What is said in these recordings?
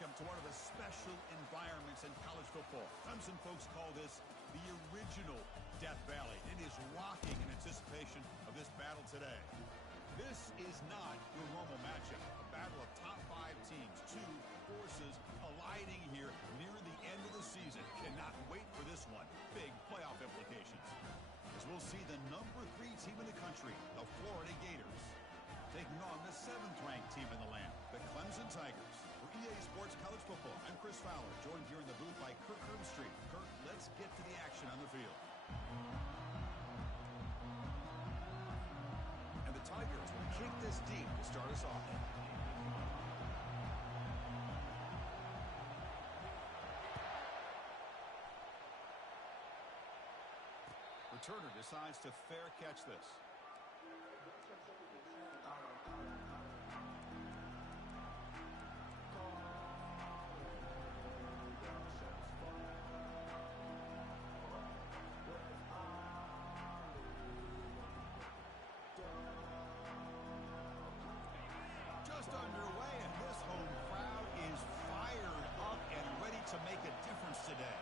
welcome to one of the special environments in college football. Clemson folks call this the original Death Valley. It is rocking in anticipation of this battle today. This is not your normal matchup. A battle of top 5 teams, 2 forces colliding here near the end of the season. Cannot wait for this one. Big playoff implications. As we'll see the number 3 team in the country, the Florida Gators, taking on the 7th-ranked team in the land, the Clemson Tigers. For EA Sports College Football, I'm Chris Fowler, joined here in the booth by Kirk Herbstreit. Kirk, let's get to the action on the field. And the Tigers will kick this deep to start us off. Returner decides to fair catch this. Just underway, and this home crowd is fired up and ready to make a difference today.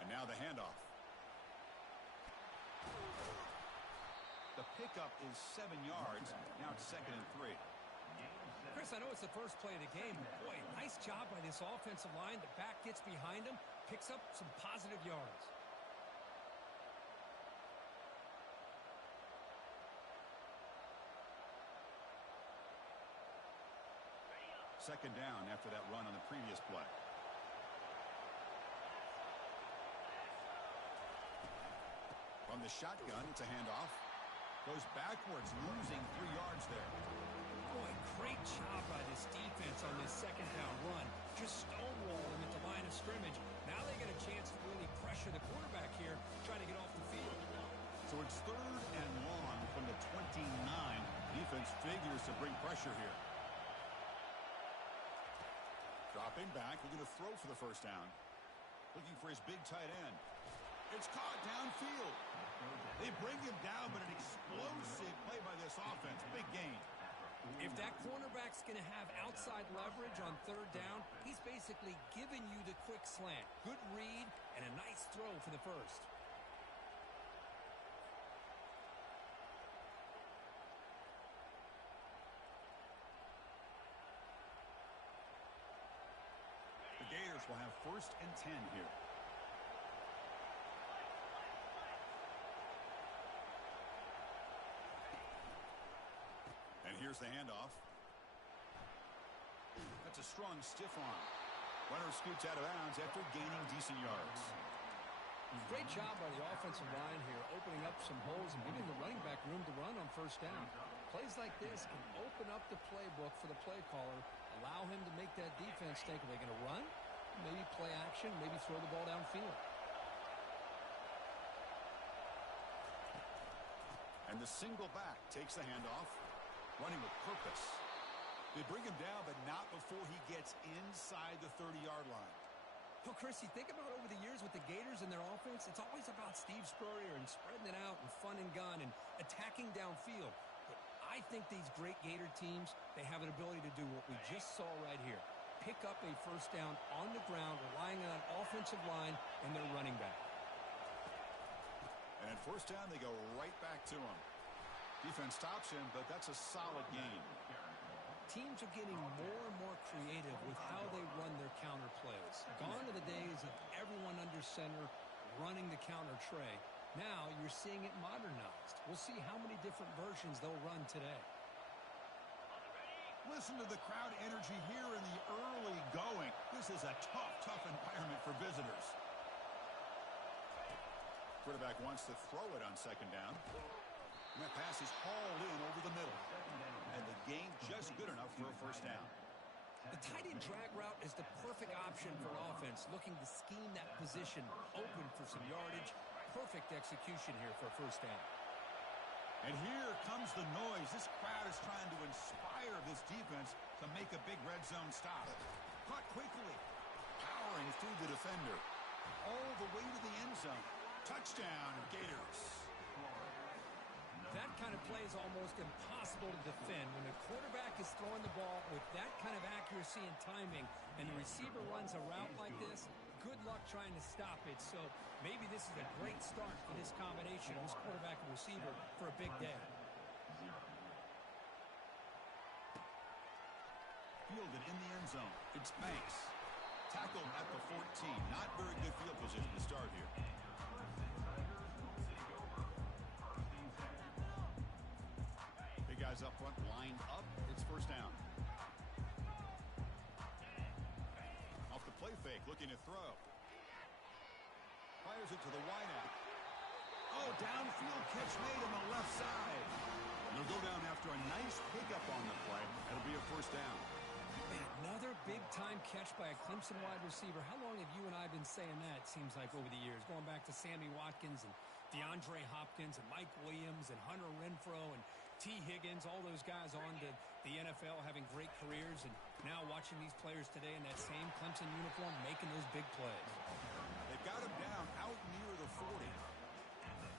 And now the handoff. The pickup is 7 yards. Now it's 2nd and 3. Chris, I know it's the first play of the game, but boy, nice job by this offensive line. The back gets behind him, picks up some positive yards. Second down after that run on the previous play. From the shotgun, it's a handoff. Goes backwards, losing 3 yards there. Boy, great job by this defense on this second down run. Just stonewall him at the line of scrimmage. Now they get a chance to really pressure the quarterback here, trying to get off the field. So it's 3rd and long from the 29. Defense figures to bring pressure here. Dropping back, we're going to throw for the first down. Looking for his big tight end. It's caught downfield. They bring him down, but an explosive play by this offense. Big gain. If that cornerback's going to have outside leverage on 3rd down, he's basically giving you the quick slant. Good read and a nice throw for the first. The Gators will have 1st and 10 here. And here's the handoff. That's a strong stiff arm. Runner scoots out of bounds after gaining decent yards. Great job by the offensive line here, opening up some holes and giving the running back room to run on 1st down. Plays like this can open up the playbook for the play caller, allow him to make that defense think, are they going to run? Maybe play action, maybe throw the ball downfield. And the single back takes the handoff, running with purpose. They bring him down, but not before he gets inside the 30-yard line. Well, Chris, you think about over the years with the Gators and their offense, it's always about Steve Spurrier and spreading it out and fun and gun and attacking downfield. But I think these great Gator teams, they have an ability to do what we just saw right here. Pick up a 1st down on the ground, relying on an offensive line and their running back. And at 1st down, they go right back to him. Defense stops him, but that's a solid gain. Teams are getting more and more creative with how they run their counter plays. Gone are the days of everyone under center running the counter tray. Now you're seeing it modernized. We'll see how many different versions they'll run today. Listen to the crowd energy here in the early going. This is a tough environment for visitors. Quarterback wants to throw it on 2nd down. And that pass is hauled in over the middle. And the gain just good enough for a 1st down. The tight end drag route is the perfect option for an offense looking to scheme that position open for some yardage. Perfect execution here for a 1st down. And here comes the noise. This crowd is trying to inspire this defense to make a big red zone stop. Caught quickly. Powering through the defender. All the way to the end zone. Touchdown, Gators. That kind of play is almost impossible to defend. When the quarterback is throwing the ball with that kind of accuracy and timing, and the receiver runs a route like this, good luck trying to stop it. So maybe this is a great start for this combination, this quarterback and receiver, for a big day. Fielded in the end zone. It's Banks. Tackled at the 14. Not very good field position to start here. Big guys up front, lined up. It's first down. Off the play fake, looking to throw. Fires it to the wideout. Oh, downfield catch made on the left side. They'll go down after a nice pickup on the play. That'll be a first down. Another big-time catch by a Clemson wide receiver. How long have you and I been saying that, it seems like, over the years? Going back to Sammy Watkins and DeAndre Hopkins and Mike Williams and Hunter Renfrow and T. Higgins, all those guys on to the NFL having great careers, and now watching these players today in that same Clemson uniform making those big plays. They've got him down out near the 40.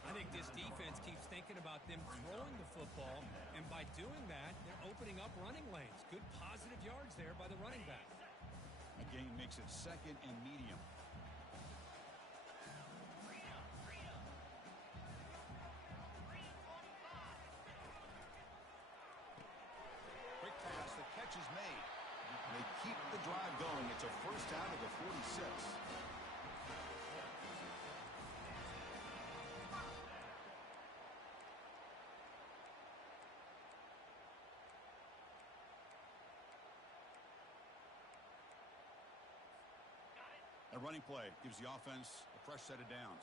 I think this defense keeps thinking about them throwing the football, and by doing that, they're opening up running lanes. Good positive yards there by the running back. The game makes it second and medium. Quick pass, the catch is made. They keep the drive going. It's a first down at the 46. A running play gives the offense a fresh set of downs.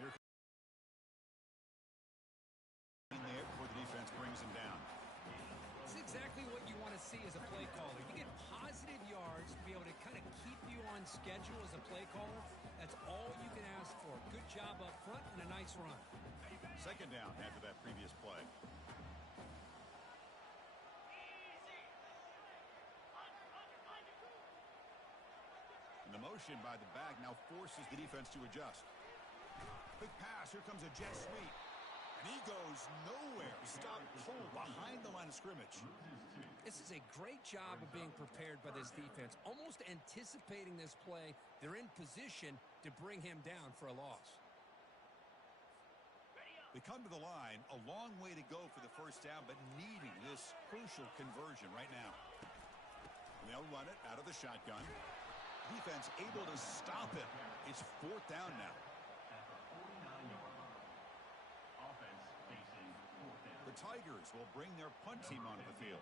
Here in there before the defense brings him down. It's exactly what you want to see as a play caller. You get positive yards to be able to kind of keep you on schedule as a play caller. That's all you can ask for. Good job up front and a nice run. Second down after that previous play. And the motion by the back now forces the defense to adjust. Quick pass. Here comes a jet sweep. And he goes nowhere. Stop cold behind the line of scrimmage. This is a great job of being prepared by this defense. Almost anticipating this play. They're in position to bring him down for a loss. They come to the line. A long way to go for the first down, but needing this crucial conversion right now. And they'll run it out of the shotgun. Defense able to stop it. It's fourth down now. The Tigers will bring their punt team onto the field.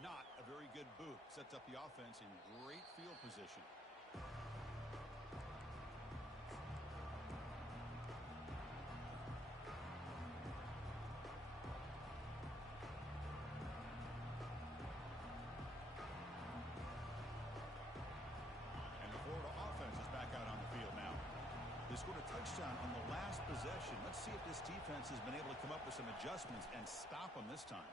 Not a very good boot. Sets up the offense in great field position. Scored a touchdown on the last possession. Let's see if this defense has been able to come up with some adjustments and stop them this time.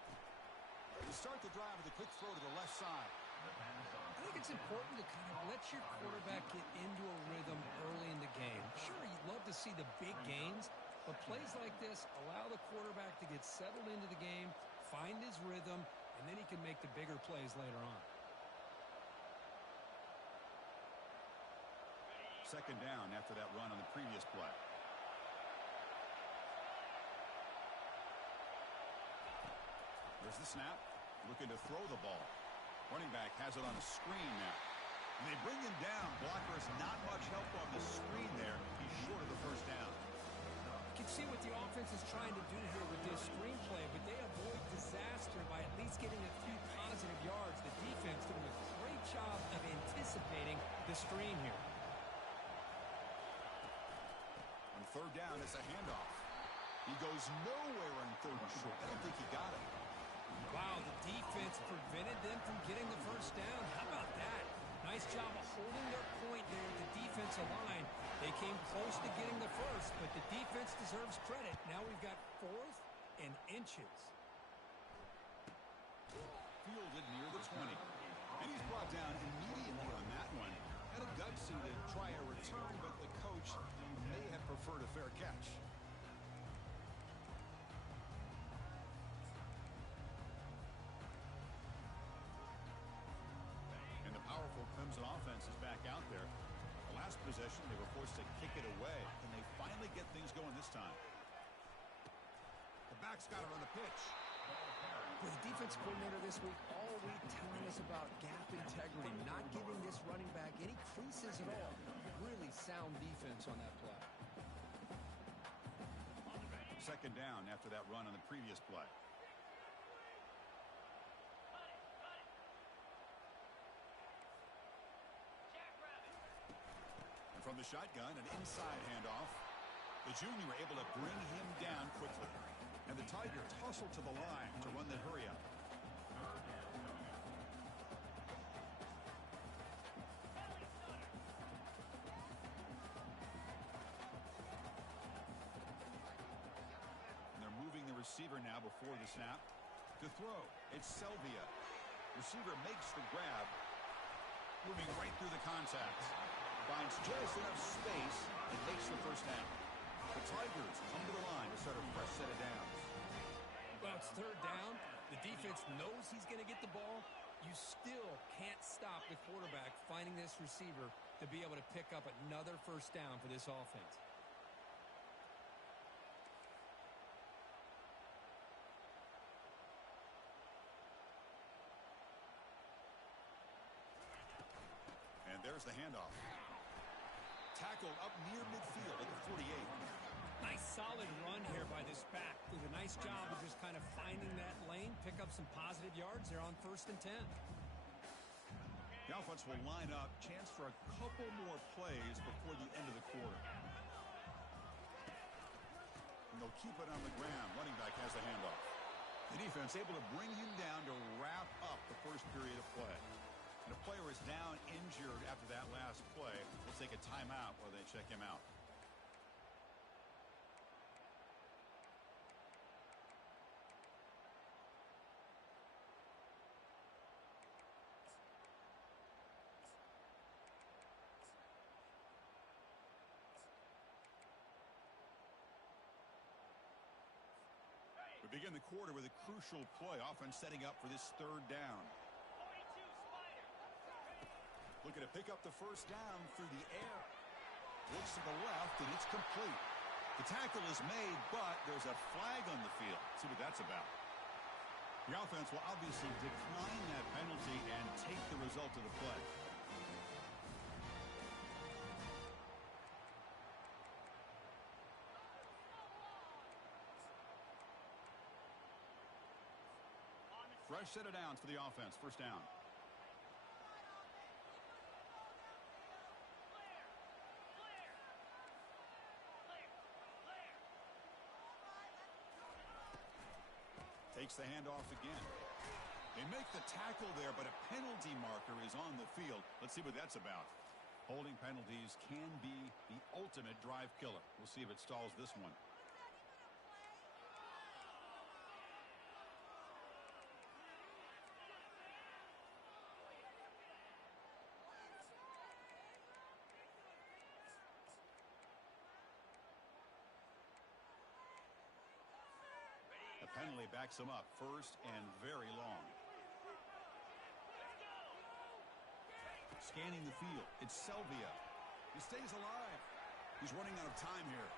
To start the drive with a quick throw to the left side. I think it's important to kind of let your quarterback get into a rhythm early in the game. Sure, you'd love to see the big gains, but plays like this allow the quarterback to get settled into the game, find his rhythm, and then he can make the bigger plays later on. Second down after that run on the previous play. There's the snap. Looking to throw the ball. Running back has it on a screen now. And they bring him down. Blocker is not much help on the screen there. He's short of the first down. You can see what the offense is trying to do here with this screen play, but they avoid disaster by at least getting a few positive yards. The defense doing a great job of anticipating the screen here. Third down, it's a handoff. He goes nowhere on third and short. I don't think he got it. Wow, the defense prevented them from getting the first down. How about that? Nice job of holding their offensive line. They came close to getting the first, but the defense deserves credit. Now we've got 4th and inches. Fielded near the 20. And he's brought down immediately on that one. Had a gutsy to try a return, but the coach may have preferred a fair catch. And the powerful Clemson offense is back out there. The last possession, they were forced to kick it away. Can they finally get things going this time? The back's got it on the pitch. For the defense coordinator this week, all week telling us about gap integrity, not giving this running back any creases at all. Really sound defense on that play. Second down after that run on the previous play. And from the shotgun, an inside handoff. The junior able to bring him down quickly. And the Tigers hustle to the line to run the hurry up. And they're moving the receiver now before the snap. To throw, it's Selvia. Receiver makes the grab. Moving right through the contacts. Finds just enough space and makes the first down. The Tigers come to the line to start a fresh set of downs. Well, it's third down. The defense knows he's going to get the ball. You still can't stop the quarterback finding this receiver to be able to pick up another first down for this offense. And there's the handoff. Tackled up near midfield at the 48. Nice solid run here by this back. Did a nice job of just kind of finding that lane, pick up some positive yards there on 1st and 10. The offense will line up. Chance for a couple more plays before the end of the quarter. And they'll keep it on the ground. Running back has the handoff. The defense able to bring him down to wrap up the first period of play. And a player is down injured after that last play. We'll take a timeout while they check him out. We begin the quarter with a crucial play. Offense setting up for this third down. Looking to pick up the first down through the air. Looks to the left, and it's complete. The tackle is made, but there's a flag on the field. See what that's about. The offense will obviously decline that penalty and take the result of the play. Fresh set of downs for the offense. First down. Takes the handoff again. They make the tackle there, but a penalty marker is on the field. Let's see what that's about. Holding penalties can be the ultimate drive killer. We'll see if it stalls this one. The penalty backs him up first and very long. Scanning the field. It's Selvia. He stays alive. He's running out of time here.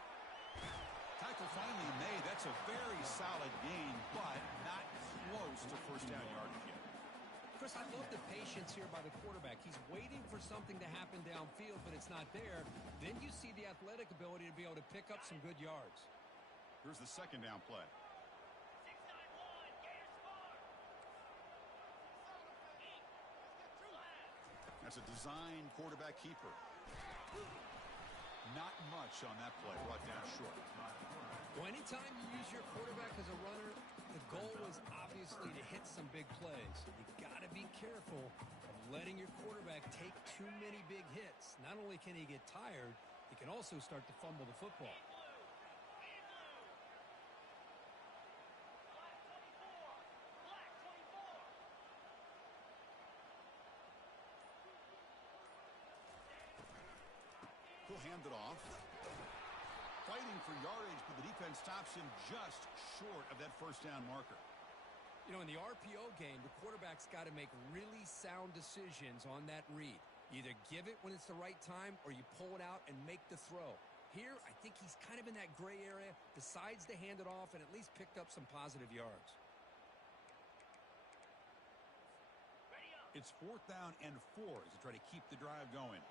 Tackle finally made. That's a very solid gain, but not close to first down yardage yet. Chris, I love the patience here by the quarterback. He's waiting for something to happen downfield, but it's not there. Then you see the athletic ability to be able to pick up some good yards. Here's the second down play. That's a design quarterback keeper. Not much on that play, brought down short. Well, anytime you use your quarterback as a runner, the goal is obviously to hit some big plays. You've got to be careful of letting your quarterback take too many big hits. Not only can he get tired, he can also start to fumble the football. He'll hand it off. Fighting for yardage, but the defense stops him just short of that first down marker. You know, in the RPO game, the quarterback's got to make really sound decisions on that read. Either give it when it's the right time or you pull it out and make the throw. Here, I think he's kind of in that gray area, decides to hand it off and at least picked up some positive yards. It's 4th down and 4 as they try to keep the drive going.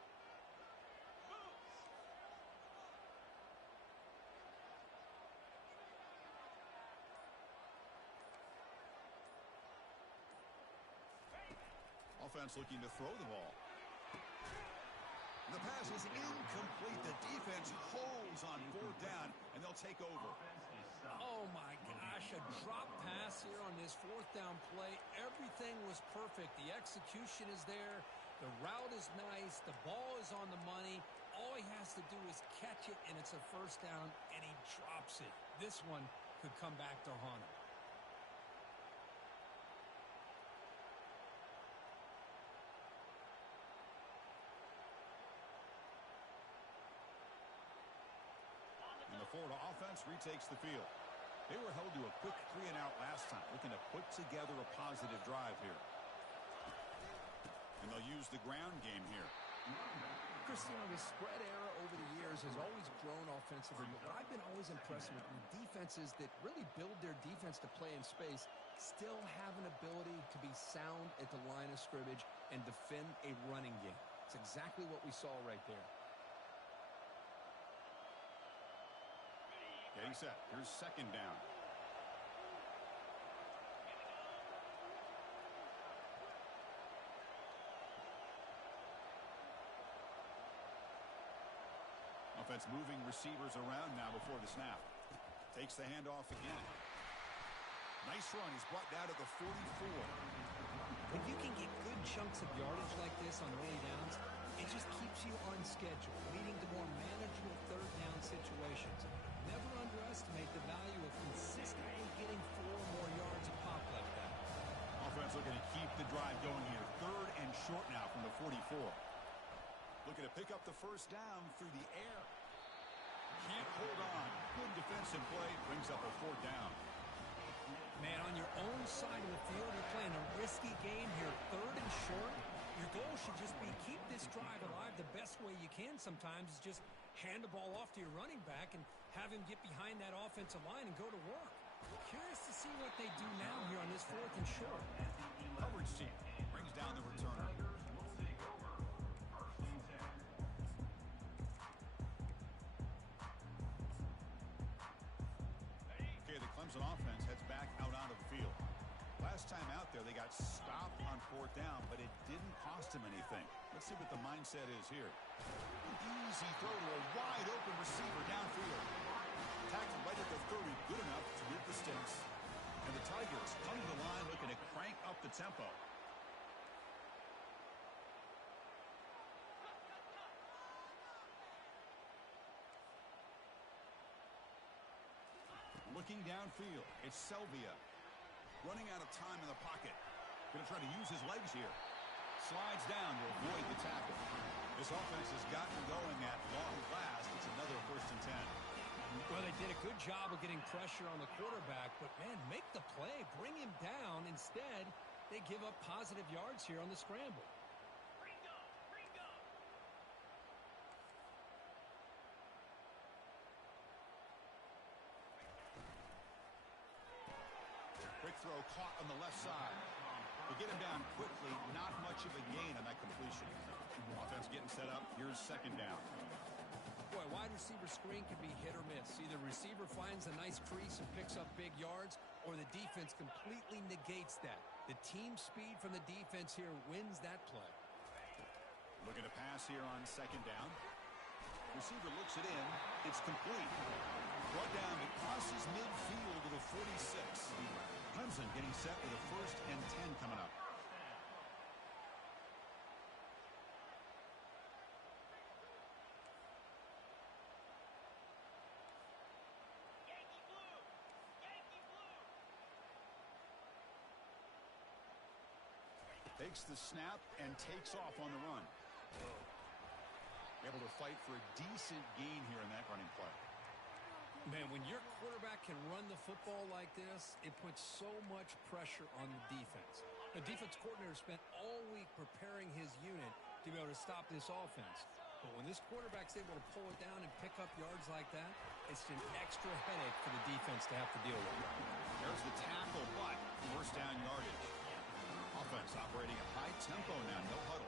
Offense looking to throw the ball. The pass is incomplete. The defense holds on 4th down, and they'll take over. Oh, my gosh, a drop pass here on this 4th down play. Everything was perfect. The execution is there. The route is nice. The ball is on the money. All he has to do is catch it, and it's a 1st down, and he drops it. This one could come back to haunt him. And the Florida offense retakes the field. They were held to a quick 3-and-out last time, looking to put together a positive drive here. And they'll use the ground game here. Christian, the spread era over the years has always grown offensively, but what I've been always impressed with defenses that really build their defense to play in space still have an ability to be sound at the line of scrimmage and defend a running game. It's exactly what we saw right there. Getting set. Here's 2nd down. Offense moving receivers around now before the snap. Takes the handoff again. Nice run. He's brought down to the 44. When you can get good chunks of yardage like this on early downs, it just keeps you on schedule, leading to more manageable 3rd down situations. Never underestimate the value of consistently getting 4 or more yards a pop like that. Offense looking to keep the drive going here. 3rd and short now from the 44. Looking to pick up the 1st down through the air. Can't hold on. Good defensive play. Brings up a 4th down. Man, on your own side of the field, you're playing a risky game here. 3rd and short. Your goal should just be keep this drive alive the best way you can sometimes is just hand the ball off to your running back and have him get behind that offensive line and go to work. Curious to see what they do now here on this 4th and short. Coverage team brings down the returner. Okay, the Clemson offense heads back out onto the field. Last time out there, they got stopped on 4th down, but it didn't cost them anything. Let's see what the mindset is here. Easy throw to a wide-open receiver downfield. Tackled right at the 30, good enough to get the sticks. And the Tigers come to the line looking to crank up the tempo. Looking downfield, it's Selvia. Running out of time in the pocket. Going to try to use his legs here. Slides down to avoid the tackle. This offense has gotten going at long last. It's another 1st and 10. Well, they did a good job of getting pressure on the quarterback, but, man, make the play. Bring him down. Instead, they give up positive yards here on the scramble. Quick throw caught on the left side. To get him down quickly, not much of a gain on that completion. Offense getting set up. Here's 2nd down. Boy, wide receiver screen can be hit or miss. Either receiver finds a nice crease and picks up big yards, or the defense completely negates that. The team speed from the defense here wins that play. Looking to pass here on 2nd down. Receiver looks it in. It's complete. Brought down. It crosses midfield to the 46. Clemson getting set with a 1st and 10 coming up. Takes the snap and takes off on the run. Able to fight for a decent gain here in that running play. Man, when your quarterback can run the football like this, it puts so much pressure on the defense. The defense coordinator spent all week preparing his unit to be able to stop this offense. But when this quarterback's able to pull it down and pick up yards like that, it's an extra headache for the defense to have to deal with. There's the tackle, but first down yardage. Offense operating at high tempo now, no huddle.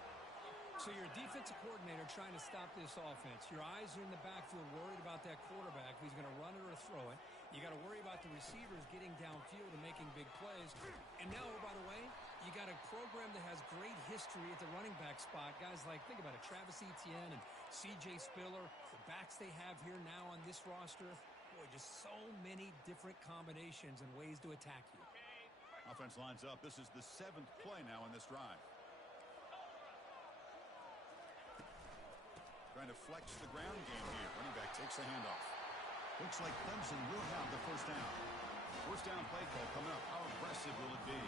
So you're a defensive coordinator trying to stop this offense. Your eyes are in the backfield worried about that quarterback, if he's going to run it or throw it. You got to worry about the receivers getting downfield and making big plays. And now, oh, by the way, you got a program that has great history at the running back spot. Guys like, think about it, Travis Etienne and C.J. Spiller, the backs they have here now on this roster. Boy, just so many different combinations and ways to attack you. Offense lines up. This is the 7th play now in this drive. Trying to flex the ground game here. Running back takes the handoff. Looks like Clemson will have the first down. First down play call coming up. How aggressive will it be?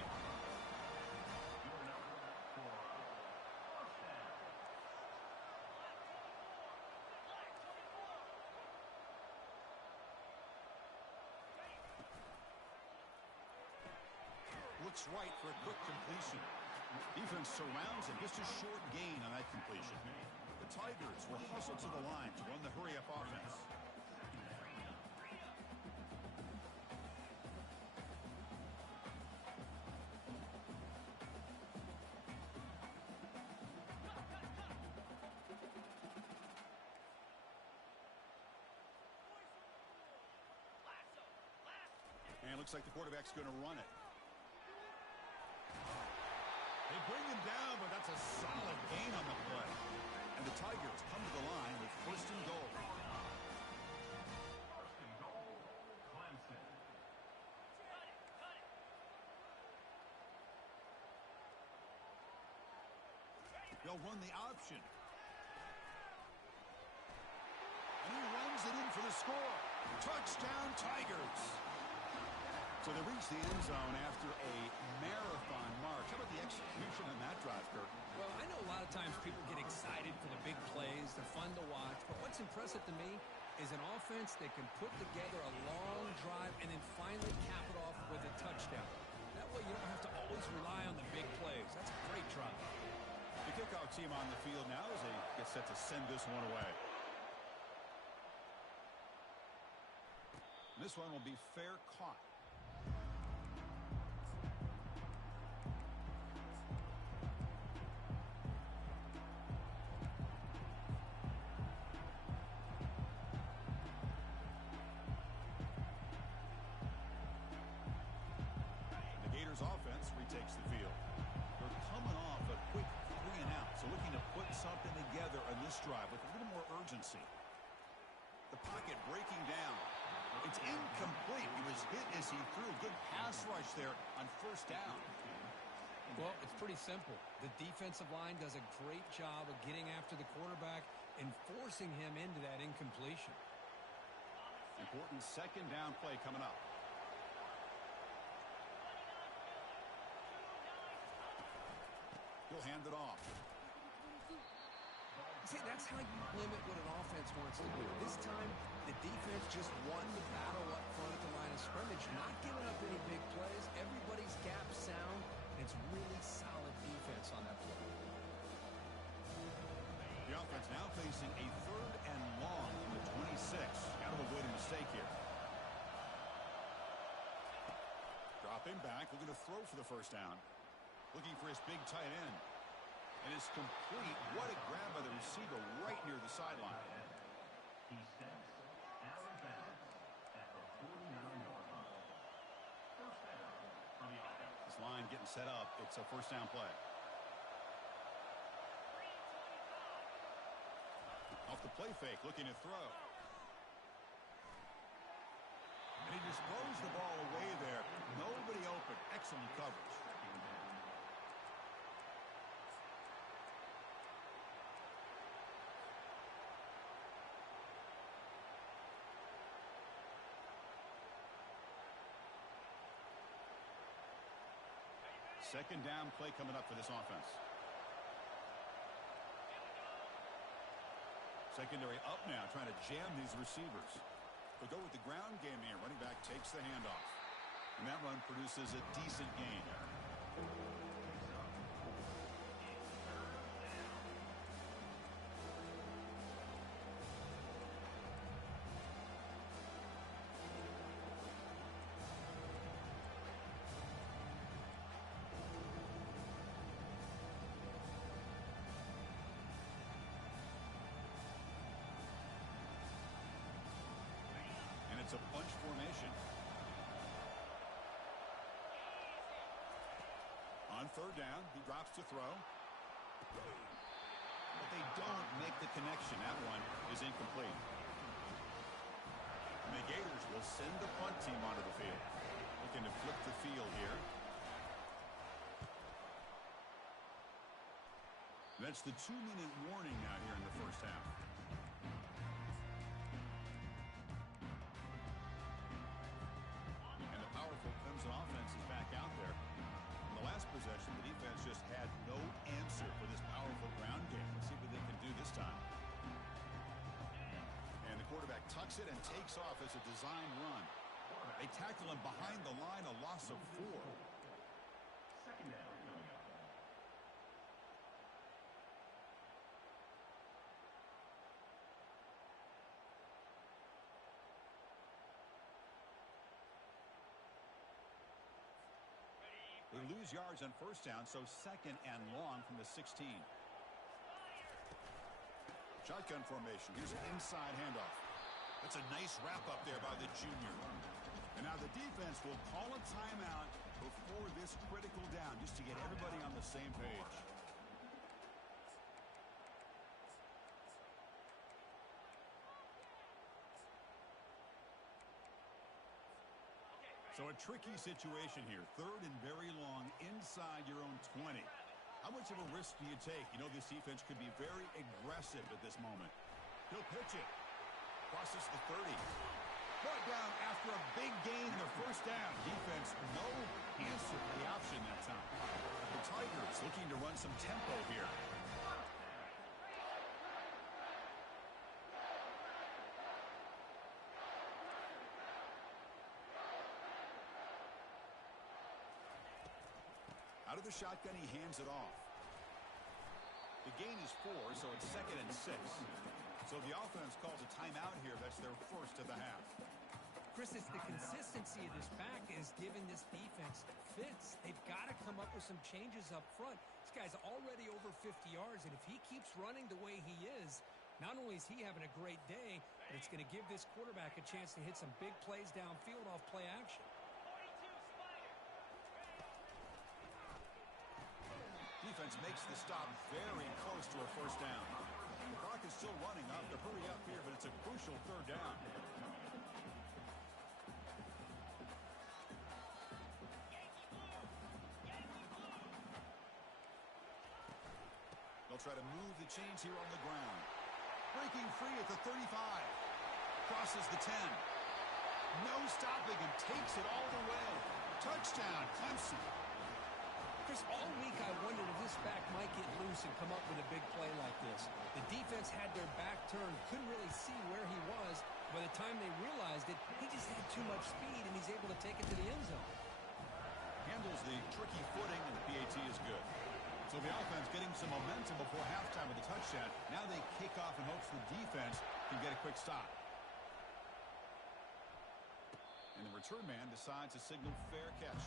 Looks right for a quick completion. Defense surrounds him. Just a short gain on that completion. The Tigers will hustle to the line to run the hurry-up offense. And it looks like the quarterback's going to run it. They bring him down, but that's a solid gain on the play. And the Tigers come to the line with first and goal. First and goal, Clemson. They'll run the option. And he runs it in for the score. Touchdown, Tigers. So they reach the end zone after a marathon march. How about the execution on that drive, Kirk? Well, I know a lot of times people get excited for the big plays. They're fun to watch. But what's impressive to me is an offense that can put together a long drive and then finally cap it off with a touchdown. That way you don't have to always rely on the big plays. That's a great drive. The kickoff team on the field now as they get set to send this one away. This one will be fair caught. Offense retakes the field. They're coming off a quick 3 and out, so looking to put something together on this drive with a little more urgency. The pocket breaking down. It's incomplete. He was hit as he threw. Good pass rush there on first down. Well, it's pretty simple. The defensive line does a great job of getting after the quarterback and forcing him into that incompletion. Important second down play coming up. He'll hand it off. See, that's how you limit what an offense wants to do. This time, the defense just won the battle up front at the line of scrimmage, not giving up any big plays. Everybody's gap sound, and it's really solid defense on that play. The offense now facing a 3rd and long from the 26. Got to avoid a mistake here. Dropping back, looking to throw for the first down. Looking for his big tight end. And it's complete. What a grab by the receiver right near the sideline. He steps out of bounds at the 49-yard line. First down for the offense. This line getting set up. It's a first down play. Off the play fake, looking to throw. And he just throws the ball away there. Nobody open. Excellent coverage. Second down play coming up for this offense. Secondary up now, trying to jam these receivers. They'll go with the ground game here. Running back takes the handoff. And that run produces a decent gain. It's a bunch formation. On third down, he drops to throw. But they don't make the connection. That one is incomplete. And the Gators will send the punt team onto the field. Looking to flip the field here. That's the 2-minute warning now here in the first half. Clemson offense is back out there. In the last possession, the defense just had no answer for this powerful ground game. Let's see what they can do this time. And the quarterback tucks it and takes off as a design run. They tackle him behind the line, a loss of 4. Second down coming up. They lose yards on first down, so second and long from the 16. Shotgun formation. Here's an inside handoff. That's a nice wrap up there by the junior. And now the defense will call a timeout before this critical down, just to get everybody on the same page. So a tricky situation here. Third and very long inside your own 20. How much of a risk do you take? You know this defense could be very aggressive at this moment. He'll pitch it. Crosses the 30. Brought down after a big gain in the first down. Defense, no answer for the option that time. The Tigers looking to run some tempo here. Out of the shotgun, he hands it off. The gain is 4, so it's second and 6. So the offense calls a timeout here. That's their first of the half. Chris, it's the consistency of this back is giving this defense fits. They've got to come up with some changes up front. This guy's already over 50 yards, and if he keeps running the way he is, not only is he having a great day, but it's going to give this quarterback a chance to hit some big plays downfield off play action. Defense makes the stop very close to a first down. The clock is still running up to hurry up here, but it's a crucial third down. They'll try to move the chains here on the ground. Breaking free at the 35. Crosses the 10. No stopping and takes it all the way. Touchdown, Clemson. Chris, all week I wondered if this back might get loose and come up with a big play like this. The defense had their back turned, couldn't really see where he was. By the time they realized it, he just had too much speed, and he's able to take it to the end zone. Handles the tricky footing, and the PAT is good. So the offense getting some momentum before halftime with the touchdown. Now they kick off in hopes the defense can get a quick stop. And the return man decides to signal fair catch.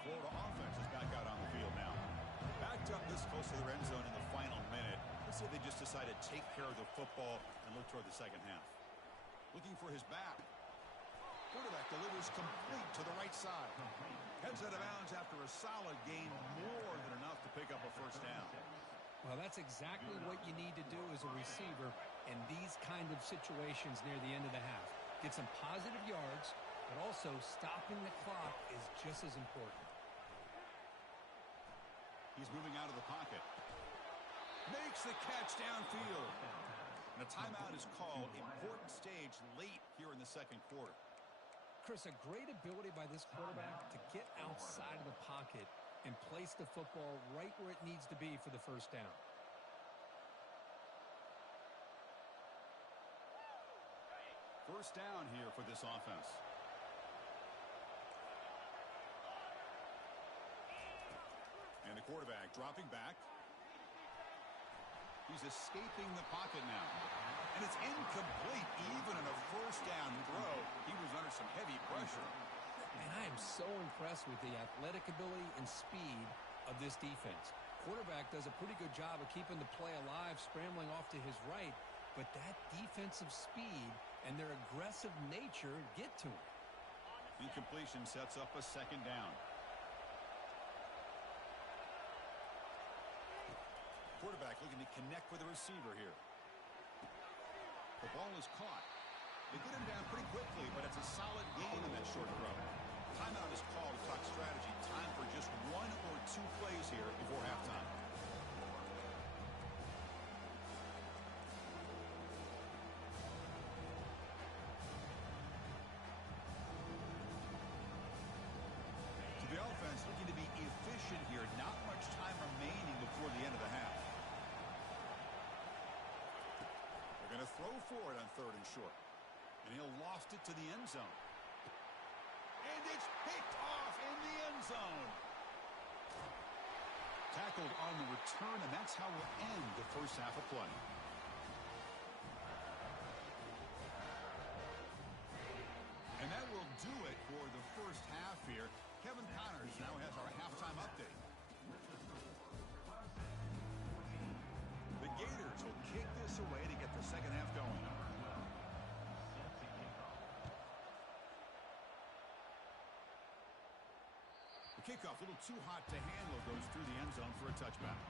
Florida offense is back out on the field now. Backed up this close to their end zone in the final minute. Let's say they just decide to take care of the football and look toward the second half. Looking for his back. Quarterback delivers complete to the right side. Heads out of bounds after a solid gain, more than enough to pick up a first down. Well, that's exactly what you need to do as a receiver in these kind of situations near the end of the half. Get some positive yards, but also stopping the clock is just as important. He's moving out of the pocket. Makes the catch downfield. And a timeout is called. Important stage late here in the second quarter. Chris, a great ability by this quarterback to get outside of the pocket and place the football right where it needs to be for the first down. First down here for this offense. And the quarterback dropping back. He's escaping the pocket now. And it's incomplete. Even in a first down throw, he was under some heavy pressure. And I am so impressed with the athletic ability and speed of this defense. Quarterback does a pretty good job of keeping the play alive, scrambling off to his right. But that defensive speed and their aggressive nature get to him. Incompletion sets up a second down. Quarterback looking to connect with the receiver here. The ball is caught. They get him down pretty quickly, but it's a solid gain in that short throw. Timeout is called to talk strategy. Time for just 1 or 2 plays here before halftime. To the offense looking to be efficient here. Not much time remaining before the end of the half. They're going to throw for it on 3rd and short. And he'll loft it to the end zone. And it's picked off in the end zone. Tackled on the return, and that's how we'll end the first half of play. And that will do it for the first half here. Kevin Connors now has our halftime update. The Gators will kick this away to get the second half going. The kickoff a little too hot to handle, goes through the end zone for a touchback.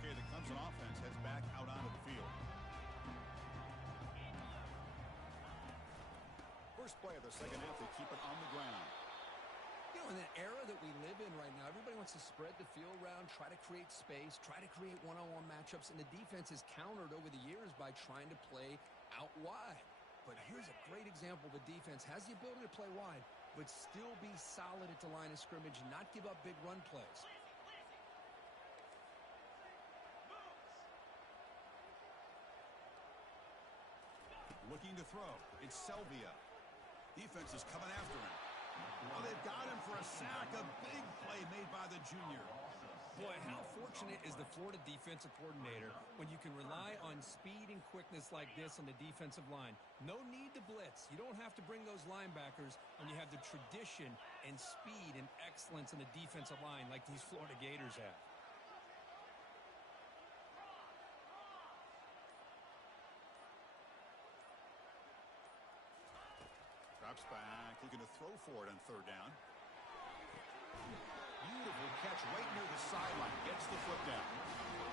Okay, the Clemson offense heads back out onto the field. First play of the second half, they keep it on the ground. You know, in the era that we live in right now, everybody wants to spread the field around, try to create space, try to create one-on-one matchups, and the defense is countered over the years by trying to play out wide. But here's a great example. The defense has the ability to play wide, but still be solid at the line of scrimmage and not give up big run plays. Looking to throw. It's Selvia. Defense is coming after him. Oh, they've got him for a sack. A big play made by the junior. Boy, how fortunate is the Florida defensive coordinator when you can rely on speed and quickness like this on the defensive line. No need to blitz. You don't have to bring those linebackers when you have the tradition and speed and excellence in the defensive line like these Florida Gators have. Drops back, looking to throw for it on 3rd down. Beautiful catch right near the sideline. Gets the foot down.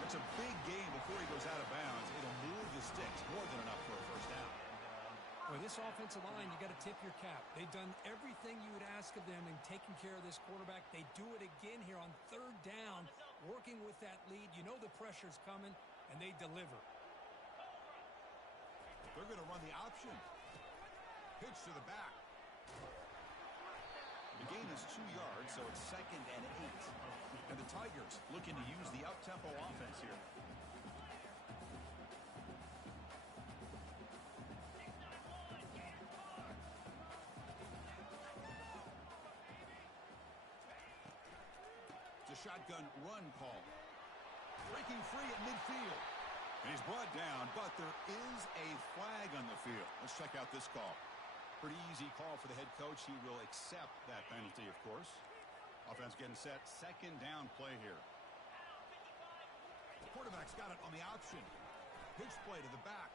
It's a big gain before he goes out of bounds. It'll move the sticks more than enough for a first down. Boy, this offensive line, you got to tip your cap. They've done everything you would ask of them in taking care of this quarterback. They do it again here on 3rd down, working with that lead. You know the pressure's coming, and they deliver. They're going to run the option. Pitch to the back. The gain is 2 yards, so it's 2nd and 8. And the Tigers looking to use the up-tempo offense here. It's a shotgun run call. Breaking free at midfield. And he's brought down, but there is a flag on the field. Let's check out this call. Pretty easy call for the head coach. He will accept that penalty, of course. Offense getting set. 2nd down play here. The quarterback's got it on the option. Pitch play to the back.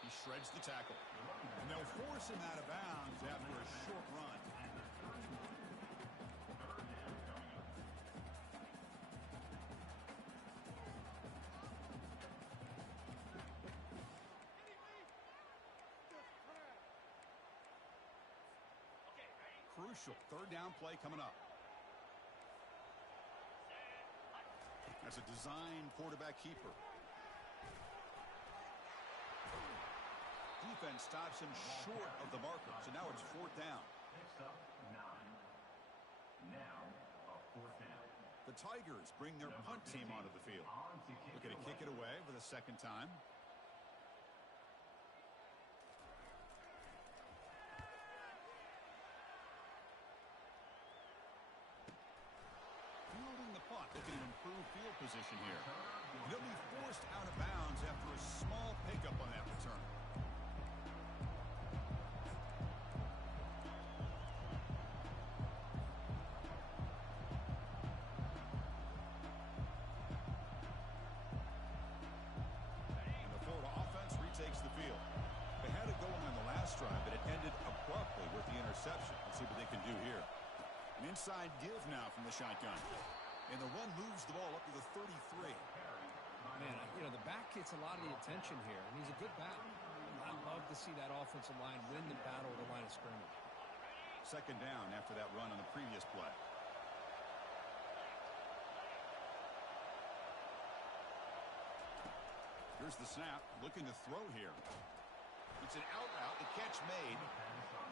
He shreds the tackle. And they'll force him out of bounds after a short run. crucial third down play coming up. That's a design quarterback keeper. Defense stops him short of the marker, so now it's fourth down. Picks up 9. Now a fourth down. The Tigers bring their punt team onto the field. Looking to kick it away for the second time. Fielding the punt, looking to improve field position here. And he'll be forced out of bounds after a small pickup on that return. And the Florida offense retakes the field. They had it going on the last drive, but it ended abruptly with the interception. Let's see what they can do here. An inside give now from the shotgun. And the run moves the ball up to the 33. Man, the back gets a lot of the attention here, and he's a good back. I love to see that offensive line win the battle of the line of scrimmage. Second down after that run on the previous play. Here's the snap, looking to throw here. It's an out route, the catch made.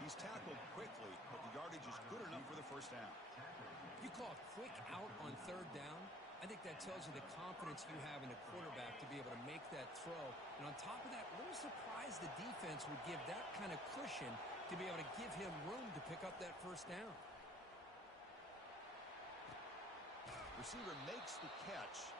He's tackled quickly, but the yardage is good enough for the first down. You call a quick out on third down, I think that tells you the confidence you have in a quarterback to be able to make that throw. And on top of that, a little surprised the defense would give that kind of cushion to be able to give him room to pick up that first down. Receiver makes the catch.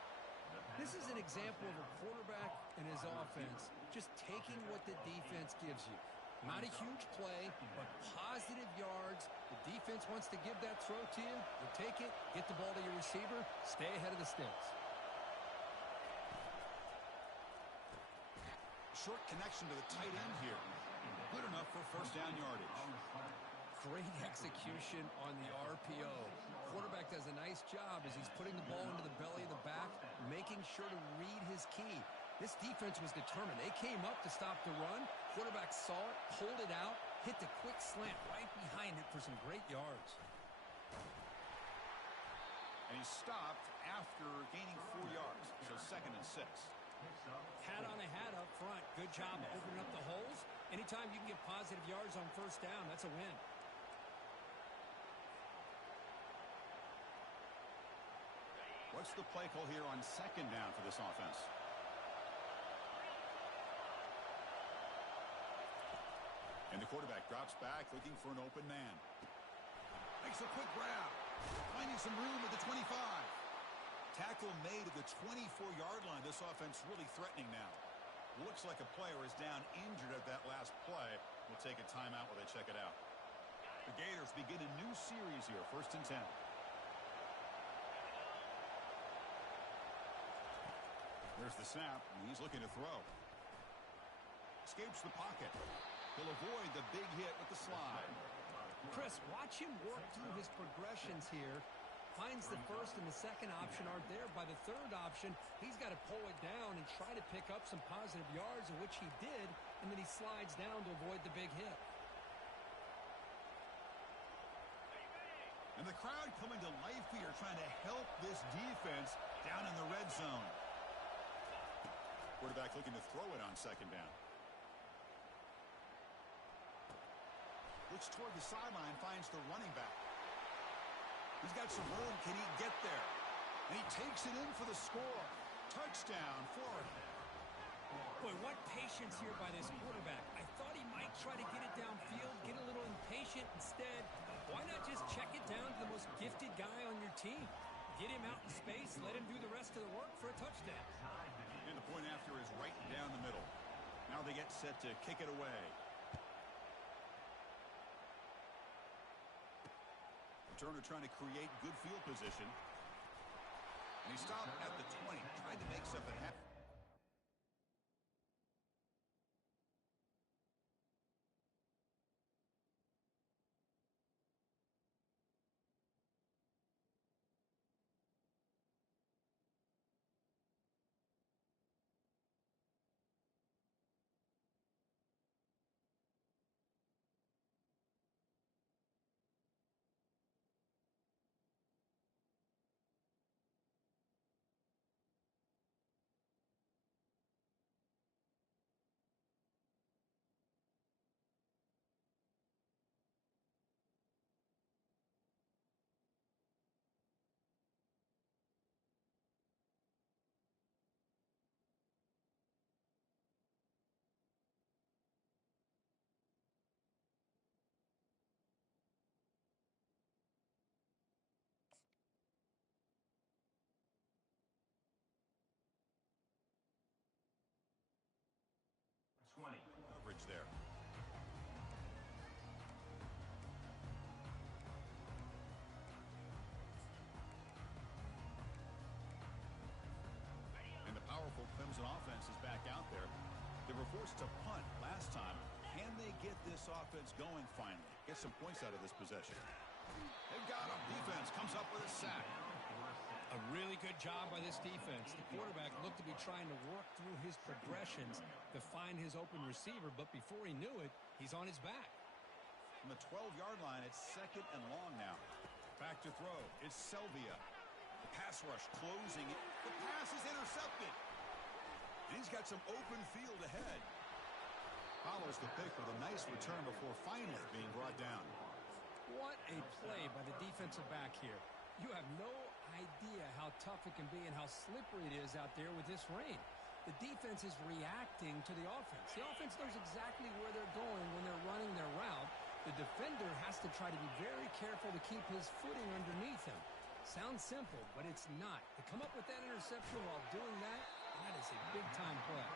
This is an example of a quarterback and his offense just taking what the defense gives you. Not a huge play, but positive yards. The defense wants to give that throw to you. You take it, get the ball to your receiver, stay ahead of the sticks. Short connection to the tight end here. Good enough for first down yardage. Great execution on the RPO. Quarterback does a nice job as he's putting the ball into the belly of the back, making sure to read his key. This defense was determined. They came up to stop the run. Quarterback saw it, pulled it out, hit the quick slant right behind it for some great yards. And he stopped after gaining 4 yards, so second and 6. Hat on a hat up front. Good job opening up the holes. Anytime you can get positive yards on first down, that's a win. What's the play call here on second down for this offense? And the quarterback drops back, looking for an open man. Makes a quick grab. Finding some room at the 25. Tackle made at the 24-yard line. This offense really threatening now. Looks like a player is down injured at that last play. We'll take a timeout while they check it out. The Gators begin a new series here, 1st and 10. There's the snap, and he's looking to throw. Escapes the pocket. He'll avoid the big hit with the slide. Chris, watch him work through his progressions here. Finds the first and the second option aren't there. By the third option, he's got to pull it down and try to pick up some positive yards, of which he did, and then he slides down to avoid the big hit. And the crowd coming to life here, trying to help this defense down in the red zone. Quarterback looking to throw it on second down. Looks toward the sideline, finds the running back. He's got some room. Can he get there? And he takes it in for the score. Touchdown, Florida. Boy, what patience here by this quarterback. I thought he might try to get it downfield, get a little impatient. Instead, why not just check it down to the most gifted guy on your team? Get him out in space, let him do the rest of the work for a touchdown. And the point after is right down the middle. Now they get set to kick it away. Turner trying to create good field position. And he stopped at the 20, tried to make something happen. offense going finally. Get some points out of this possession. They've got him. Defense comes up with a sack. A really good job by this defense. The quarterback looked to be trying to work through his progressions to find his open receiver, but before he knew it, he's on his back. From the 12-yard line, it's 2nd and long now. Back to throw. It's Selvia. The pass rush closing it. The pass is intercepted. And he's got some open field ahead. Follows the pick with a nice return before finally being brought down. What a play by the defensive back here. You have no idea how tough it can be and how slippery it is out there with this rain. The defense is reacting to the offense. The offense knows exactly where they're going when they're running their route. The defender has to try to be very careful to keep his footing underneath him. Sounds simple, but it's not. To come up with that interception while doing that, that is a big-time play.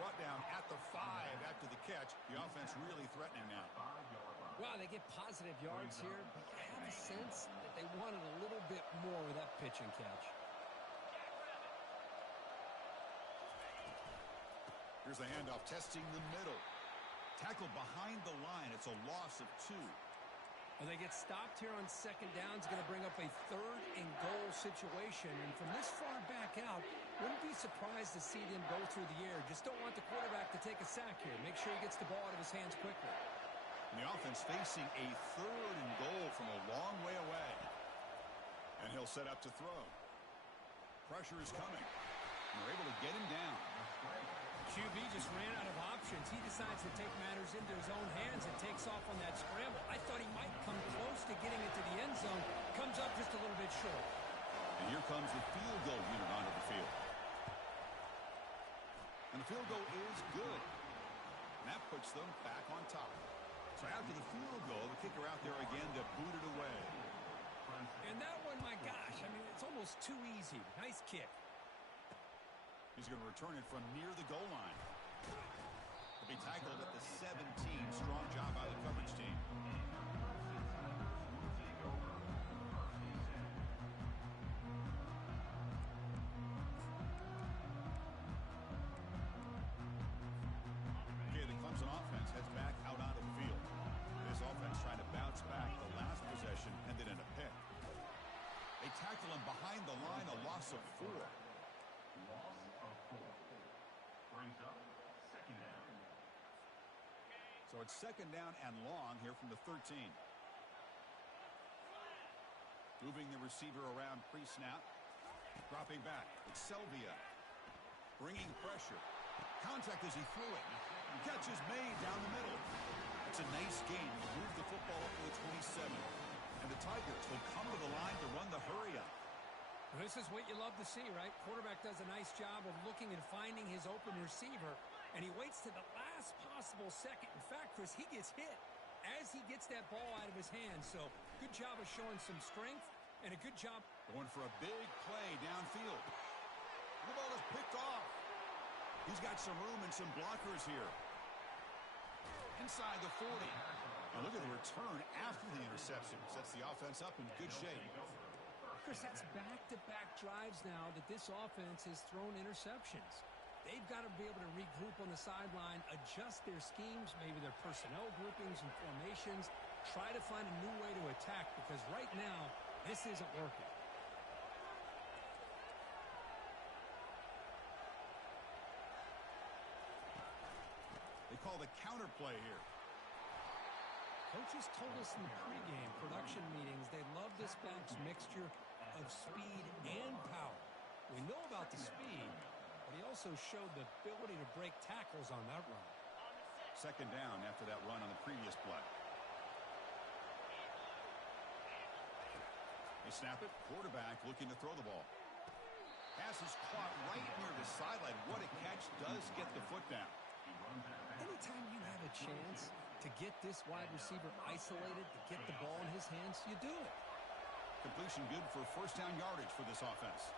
Brought down at the 5 after the catch. The offense really threatening now. Wow, they get positive yards here, but I have a sense that they wanted a little bit more with that pitch and catch. Here's the handoff, testing the middle. Tackle behind the line. It's a loss of 2. Well, they get stopped here on 2nd down. It's going to bring up a 3rd and goal situation. And from this far back out, wouldn't be surprised to see them go through the air. Just don't want the quarterback to take a sack here. Make sure he gets the ball out of his hands quickly. And the offense facing a 3rd and goal from a long way away. And he'll set up to throw. Pressure is coming. And they're able to get him down. QB just ran out of options. He decides to take matters into his own hands and takes off on that scramble. I thought he might come close to getting into the end zone. Comes up just a little bit short. And here comes the field goal unit onto the field. And the field goal is good. And that puts them back on top. So after the field goal, the kicker out there again to boot it away. And that one, my gosh, I mean, it's almost too easy. Nice kick. He's going to return it from near the goal line. He'll be tackled at the 17. Strong job by the coverage team. Okay, the Clemson offense heads back out onto the field. This offense trying to bounce back. The last possession ended in a pick. They tackle him behind the line, a loss of 4. Loss of 4. Brings up 2nd down. So it's 2nd down and long here from the 13. Moving the receiver around pre-snap. Dropping back. It's Selvia. Bringing pressure. Contact as he threw it. Catch is made down the middle. It's a nice game. Move the football up to the 27. And the Tigers will come to the line to run the hurry up. This is what you love to see, right? Quarterback does a nice job of looking and finding his open receiver, and he waits to the last possible second. In fact, Chris, he gets hit as he gets that ball out of his hands. So good job of showing some strength and a good job. Going for a big play downfield. The ball is picked off. He's got some room and some blockers here. Inside the 40. Now look at the return after the interception. Sets the offense up in good shape. Chris, that's back-to-back drives now that this offense has thrown interceptions. They've got to be able to regroup on the sideline, adjust their schemes, maybe their personnel groupings and formations, try to find a new way to attack because right now, this isn't working. They call the counter play here. Coaches told us in the pregame production meetings they love this back's mixture of speed and power. We know about the speed, but he also showed the ability to break tackles on that run. 2nd down after that run on the previous play. They snap it. Quarterback looking to throw the ball. Pass is caught right near the sideline. What a catch. Does get the foot down. Anytime you have a chance to get this wide receiver isolated, to get the ball in his hands, you do it. Completion good for 1st down yardage for this offense.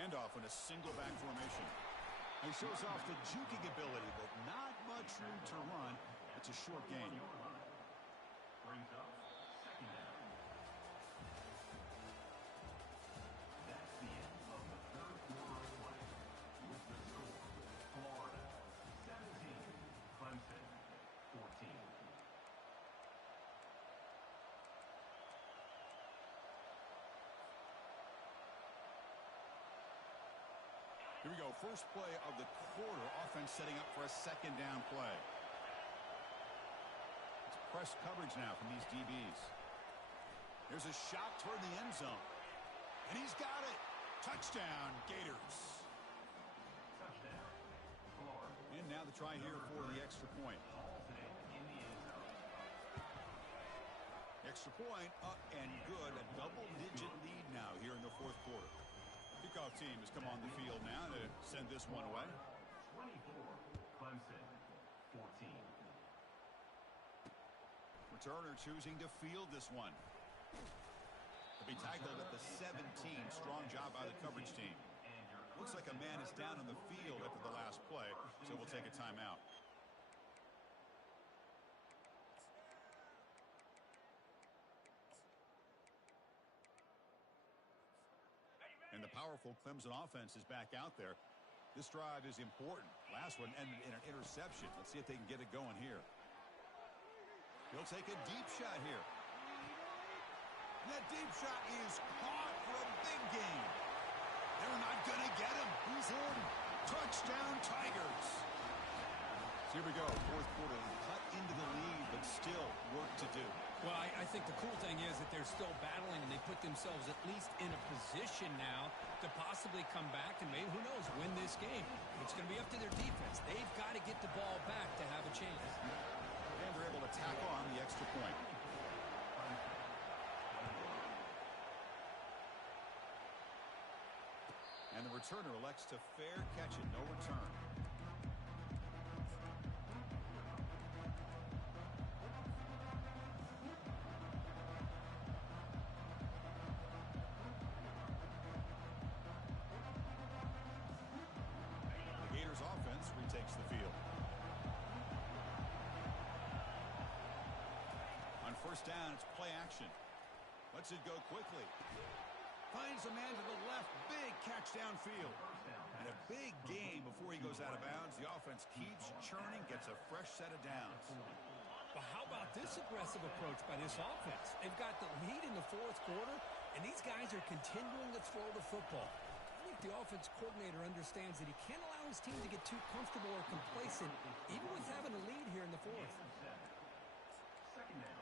Handoff in a single back formation. He shows off the juking ability, but not much room to run. It's a short gain. Brings up 2nd down. That's the end of the 3rd quarter of play. we go. First play of the quarter. Offense setting up for a second down play. It's press coverage now from these DBs. There's a shot toward the end zone. And he's got it. Touchdown, Gators. Touchdown, Florida. And now the try here for the extra point. Extra point up and good. A double-digit lead now here in the fourth quarter. Kickoff team has come on the field now to send this one away. 24, Clemson, 14. Returner choosing to field this one. To be tackled at the 17. Strong job by the coverage team. Looks like a man is down on the field after the last play, so we'll take a timeout. And the powerful Clemson offense is back out there. This drive is important. Last one ended in an interception. Let's see if they can get it going here. He'll take a deep shot here. And that deep shot is caught for a big gain. They're not going to get him. He's in. Touchdown, Tigers. So here we go. Fourth quarter. Cut into the lead, but still work to do. Well, I think the cool thing is that they're still battling, and they put themselves at least in a position now to possibly come back and maybe, who knows, win this game. It's going to be up to their defense. They've got to get the ball back to have a chance. And they're able to tack on the extra point. And the returner elects to fair catch it. No return. Offense retakes the field. On first down, it's play action. Lets it go quickly. Finds a man to the left. Big catch downfield. And a big gain before he goes out of bounds. The offense keeps churning, gets a fresh set of downs. But how about this aggressive approach by this offense? They've got the lead in the fourth quarter, and these guys are continuing to throw the football. I think the offense coordinator understands that he can't allow his team to get too comfortable or complacent, even with having a lead here in the fourth. Second down.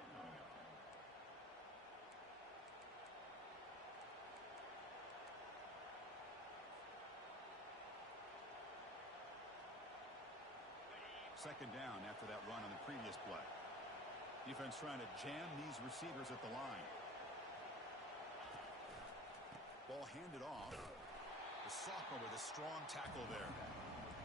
Second down after that run on the previous play. Defense trying to jam these receivers at the line. Ball handed off. The sophomore with a strong tackle there.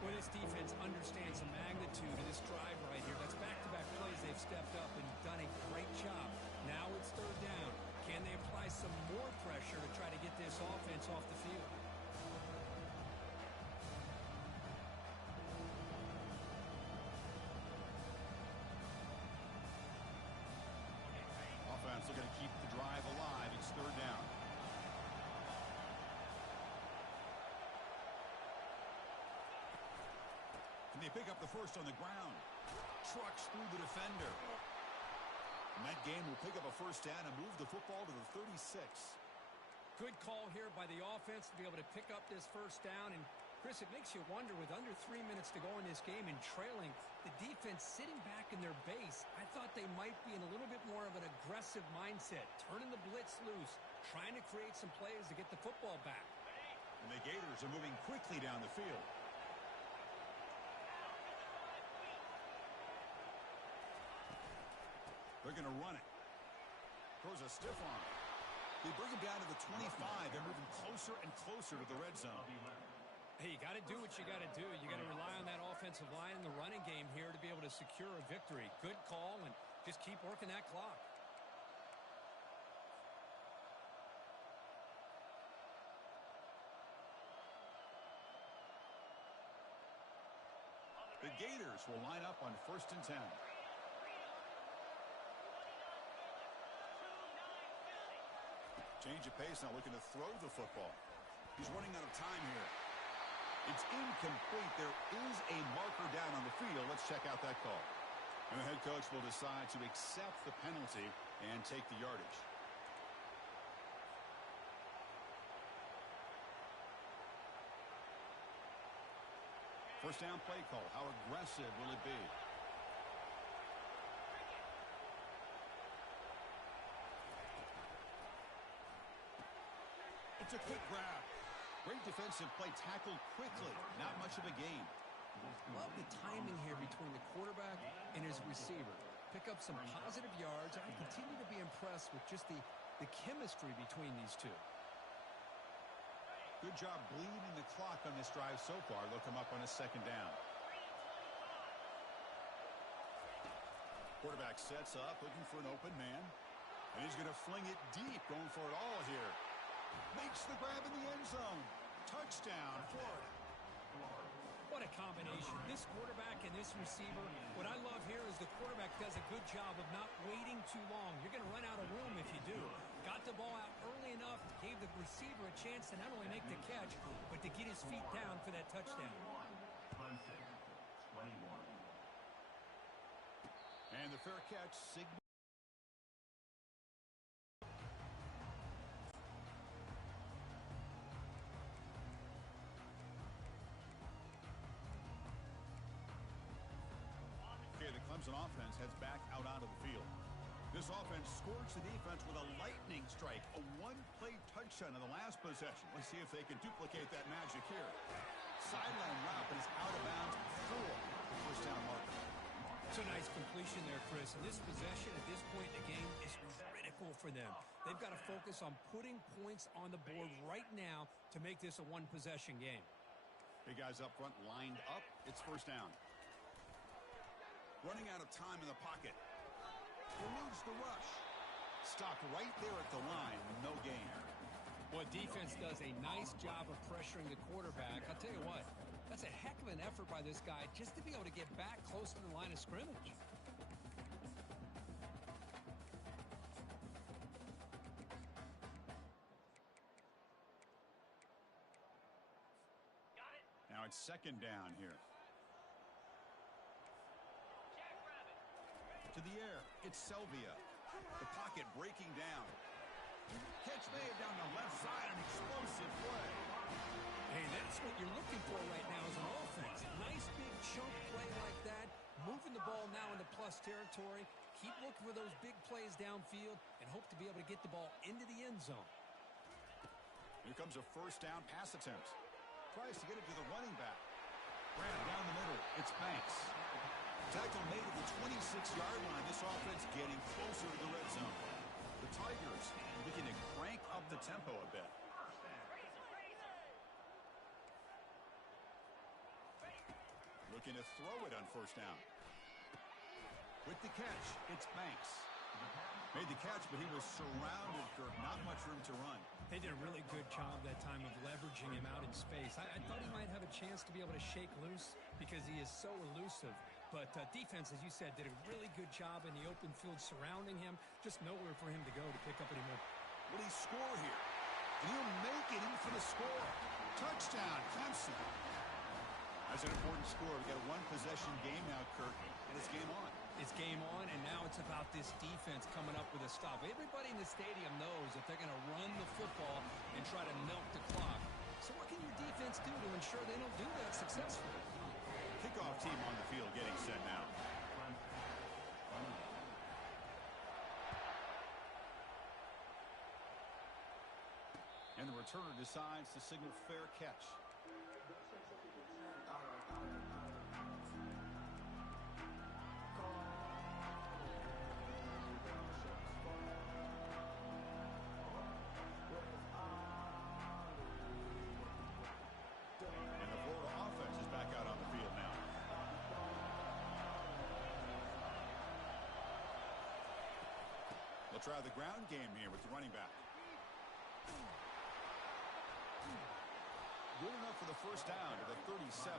Well, this defense understands the magnitude of this drive right here. That's back-to-back plays. They've stepped up and done a great job. Now it's third down. Can they apply some more pressure to try to get this offense off the field? Offense looking to keep the drive alive. It's third down. And they pick up the first on the ground. Trucks through the defender. And that game will pick up a first down and move the football to the 36. Good call here by the offense to be able to pick up this first down. And, Chris, it makes you wonder, with under 3 minutes to go in this game and trailing, the defense sitting back in their base, I thought they might be in a little bit more of an aggressive mindset, turning the blitz loose, trying to create some plays to get the football back. And the Gators are moving quickly down the field. They're going to run it. Throws a stiff arm. They bring him down to the 25. They're moving closer and closer to the red zone. Hey, you got to do what you got to do. You got to rely on that offensive line in the running game here to be able to secure a victory. Good call, and just keep working that clock. The Gators will line up on first and 10. Change of pace now, looking to throw the football. He's running out of time here. It's incomplete. There is a marker down on the field. Let's check out that call. And the head coach will decide to accept the penalty and take the yardage. First down play call. How aggressive will it be? It's a quick grab. Great defensive play, tackled quickly. Not much of a gain. Love the timing here between the quarterback and his receiver. Pick up some positive yards. I continue to be impressed with just the chemistry between these two. Good job bleeding the clock on this drive so far. They'll come up on a second down. Quarterback sets up, looking for an open man. And he's going to fling it deep, going for it all here. Makes the grab in the end zone. Touchdown, Florida. What a combination. This quarterback and this receiver. What I love here is the quarterback does a good job of not waiting too long. You're going to run out of room if you do. Got the ball out early enough, gave the receiver a chance to not only make the catch, but to get his feet down for that touchdown. Clemson, 21. And the fair catch signal. The Clemson offense heads back out onto the field. This offense scorched the defense with a lightning strike, a one-play touchdown in the last possession. Let's see if they can duplicate that magic here. Sideline route, but is out of bounds before the first down marker. It's a nice completion there, Chris. And this possession at this point in the game is critical for them. They've got to focus on putting points on the board right now to make this a one-possession game. Big guys up front lined up. It's first down. Running out of time in the pocket. Eludes the rush. Stopped right there at the line with no gain. Well, defense does a nice job of pressuring the quarterback. I'll tell you what, that's a heck of an effort by this guy just to be able to get back close to the line of scrimmage. Now it's second down here. To the air, it's Selvia. The pocket breaking down. Catch made down the left side, an explosive play. Hey, that's what you're looking for right now as an offense. Nice big chunk play like that. Moving the ball now into plus territory. Keep looking for those big plays downfield and hope to be able to get the ball into the end zone. Here comes a first down pass attempt. Tries to get it to the running back. Ran down the middle. It's Banks. Tackle made at the 26-yard line. This offense getting closer to the red zone. The Tigers looking to crank up the tempo a bit. Looking to throw it on first down. With the catch, it's Banks. Made the catch, but he was surrounded, Kirk. Not much room to run. They did a really good job that time of leveraging him out in space. I thought he might have a chance to be able to shake loose because he is so elusive. But defense, as you said, did a really good job in the open field surrounding him. Just nowhere for him to go to pick up anymore. Will he score here? And he'll make it in for the score. Touchdown, Clemson. That's an important score. We've got a one-possession game now, Kirk, and it's game on. It's game on, and now it's about this defense coming up with a stop. Everybody in the stadium knows that they're going to run the football and try to milk the clock. So what can your defense do to ensure they don't do that successfully? Kickoff team on the field getting set now. And the returner decides to signal fair catch. And the Florida offense is back out on the field now. They'll try the ground game here with the running back. Good enough for the first down to the 37.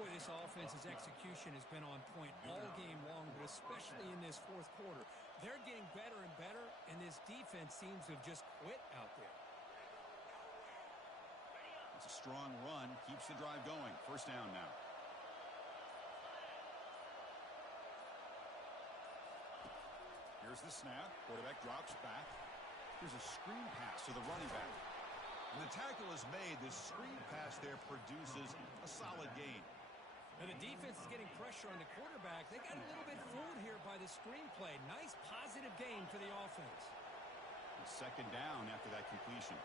Boy, this offense's execution has been on point all game long, but especially in this fourth quarter. They're getting better and better, and this defense seems to have just quit out there. It's a strong run, keeps the drive going. First down now. Here's the snap. Quarterback drops back. Here's a screen pass to the running back. When the tackle is made, this screen pass there produces a solid gain. pressure on the quarterback. They got a little bit fooled here by the screenplay. Nice positive gain for the offense. Second down after that completion.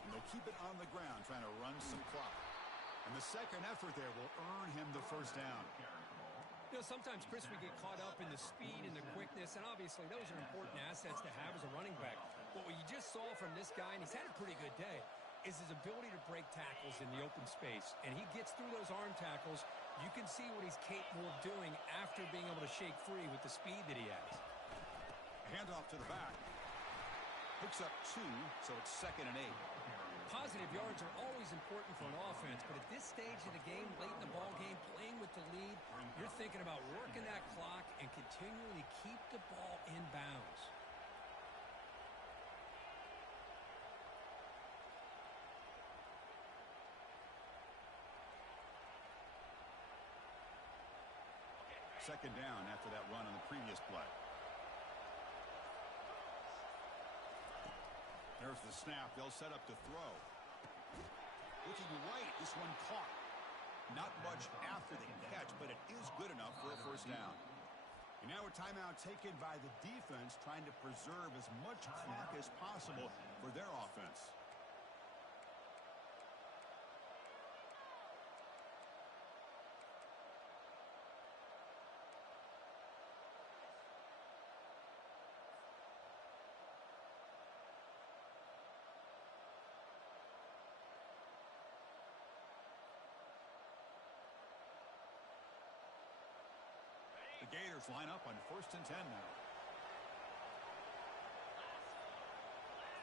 And they'll keep it on the ground, trying to run some clock. And the second effort there will earn him the first down. You know, sometimes, Chris, we get caught up in the speed and the quickness, and obviously those are important assets to have as a running back. But what you just saw from this guy, and he's had a pretty good day, is his ability to break tackles in the open space. And he gets through those arm tackles. You can see what he's capable of doing after being able to shake free with the speed that he has. Handoff to the back. Picks up 2, so it's 2nd and 8. Positive yards are always important for an offense, but at this stage of the game, late in the ball game, playing with the lead, you're thinking about working that clock and continually keep the ball in bounds. Second down after that run on the previous play. There's the snap. They'll set up to throw. Looking right. This one caught. Not much after the catch, but it is good enough for a first down. And now a timeout taken by the defense, trying to preserve as much clock as possible for their offense. The Gators line up on 1st and 10 now.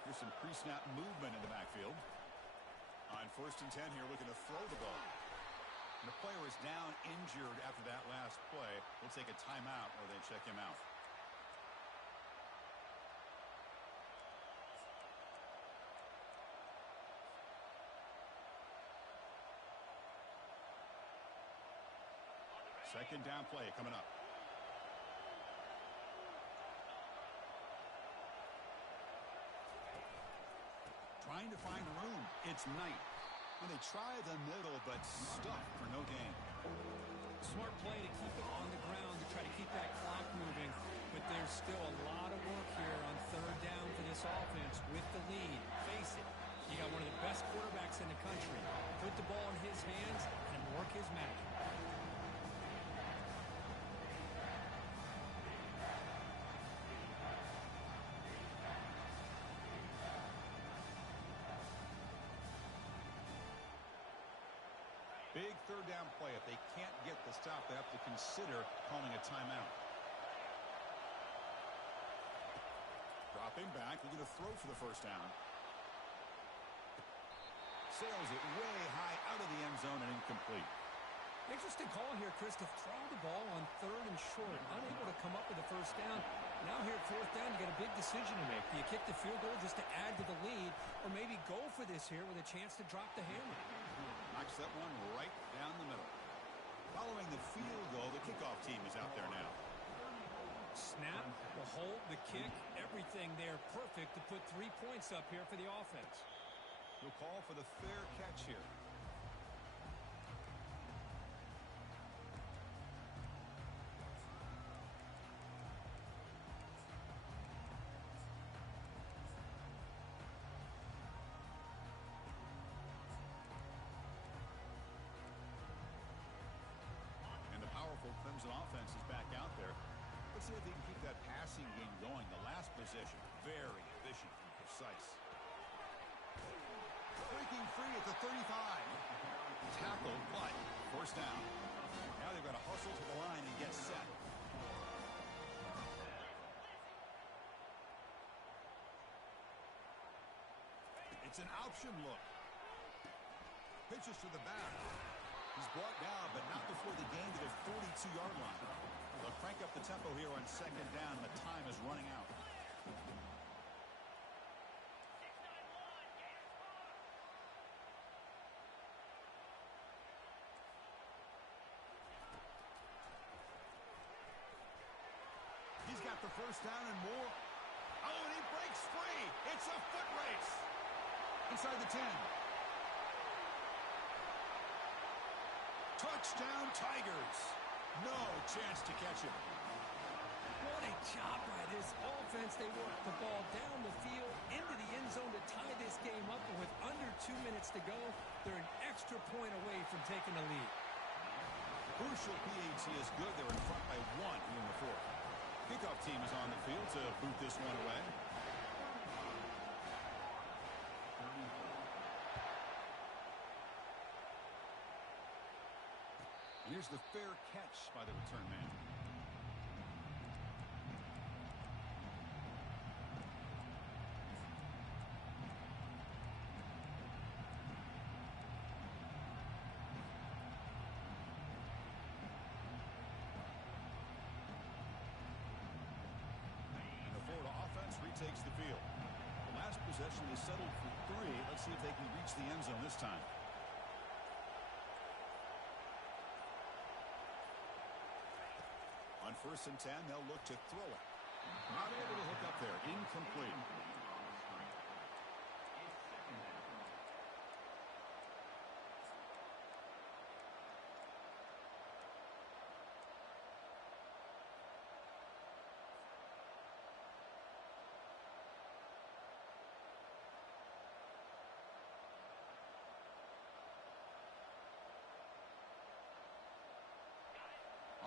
Here's some pre-snap movement in the backfield. On 1st and 10 here, looking to throw the ball. And the player is down injured after that last play. We'll take a timeout while they check him out. Second down play coming up. Trying to find room. It's Knight. And they try the middle, but stuck for no gain. Smart play to keep it on the ground to try to keep that clock moving. But there's still a lot of work here on 3rd down for this offense with the lead. Face it, you got one of the best quarterbacks in the country. Put the ball in his hands and work his magic. Big 3rd down play. If they can't get the stop, they have to consider calling a timeout. Dropping back, looking to throw for the first down. Sails it way high out of the end zone and incomplete. Interesting call here, Chris, to throw the ball on 3rd and short. Unable to come up with the first down. Now here at 4th down, you got a big decision to make. Do you kick the field goal just to add to the lead, or maybe go for this here with a chance to drop the hammer? Knocks that one right down the middle. Following the field goal, the kickoff team is out there now. Snap, the hold, the kick, everything there perfect to put 3 points up here for the offense. We'll call for the fair catch here. Clemson offense is back out there. Let's see if they can keep that passing game going. The last possession, very efficient and precise. Breaking free at the 35. Tackle, but first down. Now they've got to hustle to the line and get set. It's an option look. Pitches to the back. He's brought down, but not before the gain to the 42-yard line. They'll crank up the tempo here on 2nd down, and the time is running out. He's got the first down and more. Oh, and he breaks free. It's a foot race. Inside the 10. Touchdown, Tigers. No chance to catch him. What a job by this offense. They work the ball down the field into the end zone to tie this game up. And with under 2 minutes to go, they're an extra point away from taking the lead. Crucial PAT is good. They're in front by 1 here in the fourth. Kickoff team is on the field to boot this one away. Here's the fair catch by the return man. The Florida offense retakes the field. The last possession is settled for 3. Let's see if they can reach the end zone this time. On 1st and 10, they'll look to throw it. Not able to hook up there. Incomplete.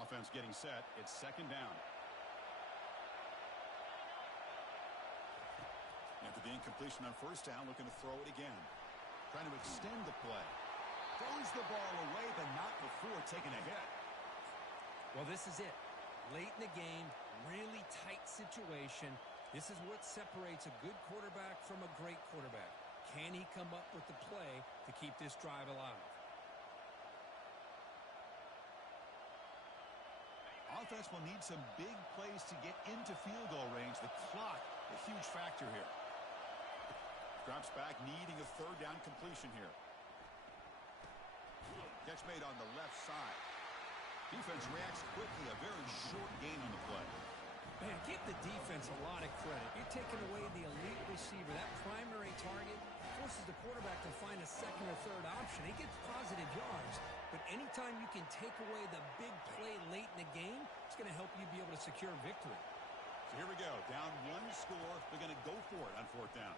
Offense getting set. It's 2nd down. After the incompletion on 1st down, looking to throw it again. Trying to extend the play. Throws the ball away, but not before taking a hit. Well, this is it. Late in the game, really tight situation. This is what separates a good quarterback from a great quarterback. Can he come up with the play to keep this drive alive? Offense will need some big plays to get into field goal range. The clock, a huge factor here. Drops back, needing a 3rd down completion here. Catch made on the left side. Defense reacts quickly. A very short gain on the play. Man, give the defense a lot of credit. You're taking away the elite receiver. That primary target forces the quarterback to find a 2nd or 3rd option. He gets positive yards. But anytime you can take away the big play late in the game, it's going to help you be able to secure victory. So here we go. Down 1 score. They're going to go for it on 4th down.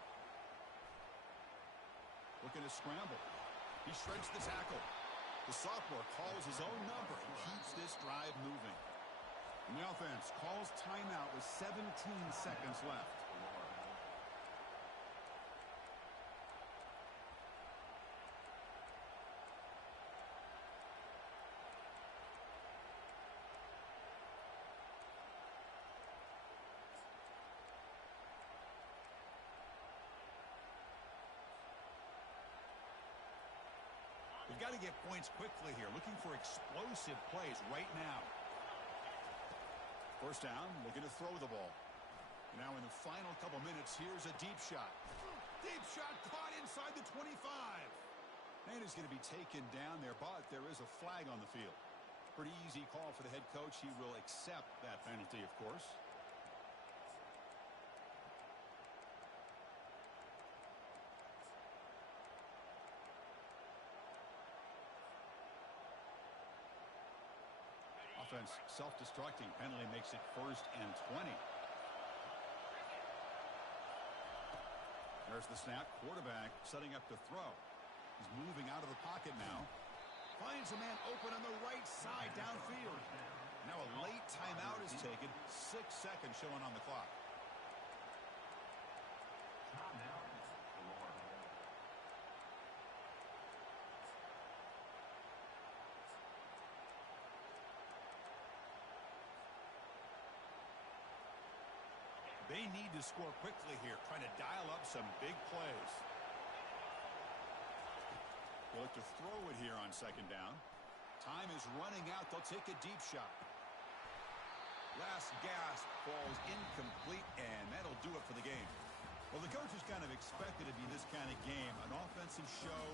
Looking to scramble. He shreds the tackle. The sophomore calls his own number and keeps this drive moving. And the offense calls timeout with 17 seconds left. They've got to get points quickly here. Looking for explosive plays right now. 1st down, looking to throw the ball. Now in the final couple minutes, here's a deep shot. Deep shot caught inside the 25. And is going to be taken down there, but there is a flag on the field. Pretty easy call for the head coach. He will accept that penalty, of course. Offense self-destructing. Penalty makes it 1st and 20. There's the snap. Quarterback setting up to throw. He's moving out of the pocket now. Finds a man open on the right side downfield. Now a late timeout is taken. 6 seconds showing on the clock. They need to score quickly here, trying to dial up some big plays. They look to throw it here on 2nd down. Time is running out. They'll take a deep shot. Last gasp falls incomplete, and that'll do it for the game. Well, the coaches kind of expected it to be this kind of game, an offensive show.